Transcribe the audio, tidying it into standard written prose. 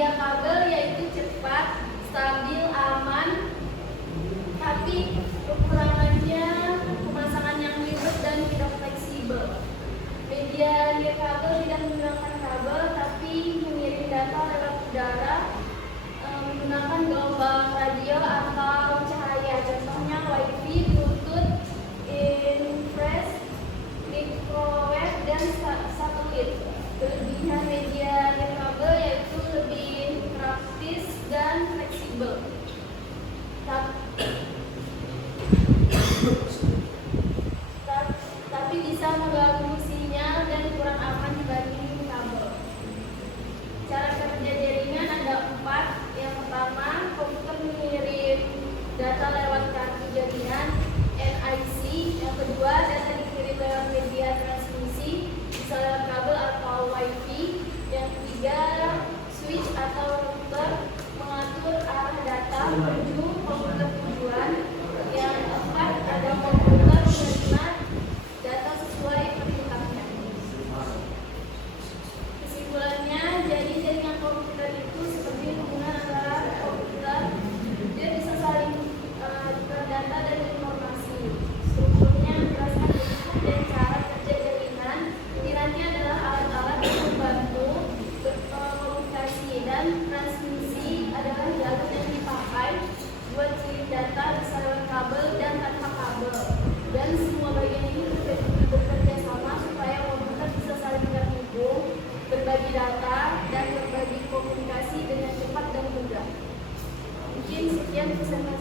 Media kabel yaitu cepat, stabil, aman, tapi kekurangannya pemasangan yang ribet dan tidak fleksibel. Media nirkabel tidak menggunakan kabel tapi mengirim data lewat udara menggunakan gelombang radio atau cahaya. Contohnya Wi-Fi, Bluetooth, infrared, microwave, dan satelit. Kelebihan media nirkabel yaitu lebih praktis dan fleksibel. Tapi bisa mengganggu sinyal dan kurang aman dibanding kabel. Cara kerja jaringan ada 4. Yang pertama, komputer mengirim data lewat kartu jaringan NIC. Yang kedua, data dikirim lewat media transmisi, bisa lewat kabel atau Wi-Fi. Yang ketiga, switch atau router mengatur arah data menuju komputer tujuan. Yang keempat, ada komputer menerima data sesuai perintahnya. Kesimpulannya, jadi jaringan komputer itu seperti hubungan antara komputer, dia bisa saling tukar data dan informasi. Strukturnya berdasarkan bentuk dan cara kerja jaringan. Pikirannya adalah alat-alat yang membantu berkomunikasi, dan transmisi adalah jalur yang dipakai buat kirim data bisa lewat kabel dan tanpa kabel. Dan semua bagian ini bekerja sama supaya komputer bisa saling terhubung, berbagi data, dan berbagi komunikasi dengan cepat dan mudah. Mungkin sekian presentasi